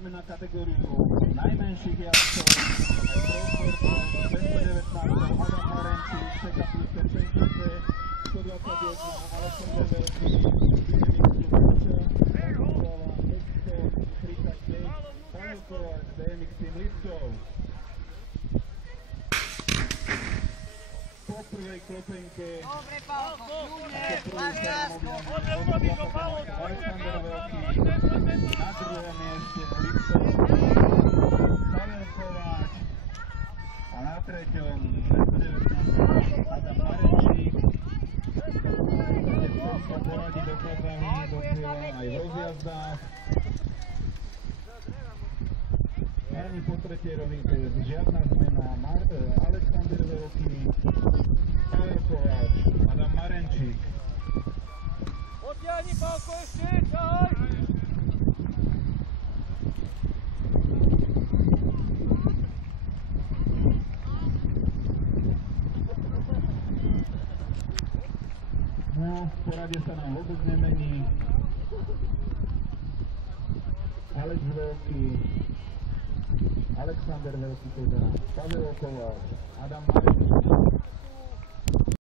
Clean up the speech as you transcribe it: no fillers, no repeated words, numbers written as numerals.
poďme na kategóriu najmenších jazdcov. 219 Adam Marenčík, CK Puster 6, 121 Alexander Veľký, Pavel Kováč, BMX Team Liptov. Po prvej klopenke dobre, Pálko, Alexander Veľký, na druhom mieste Liptov, Pavel Kováč a na treťom 219 Adam Marenčík. Sa poradí do programy, dokiaľ aj v rozjazdách. Ani po tretej rovinke žiadna zmena. Alexander Veľký, Pavel Kováč, Adam Marenčík. Odtiahni, Pálko, ešte, čaj! No, v porade sa nám vôbec nemení. Alex Veľký, Alexander Veľký, teda Pavel Kováč, Adam Marenčík.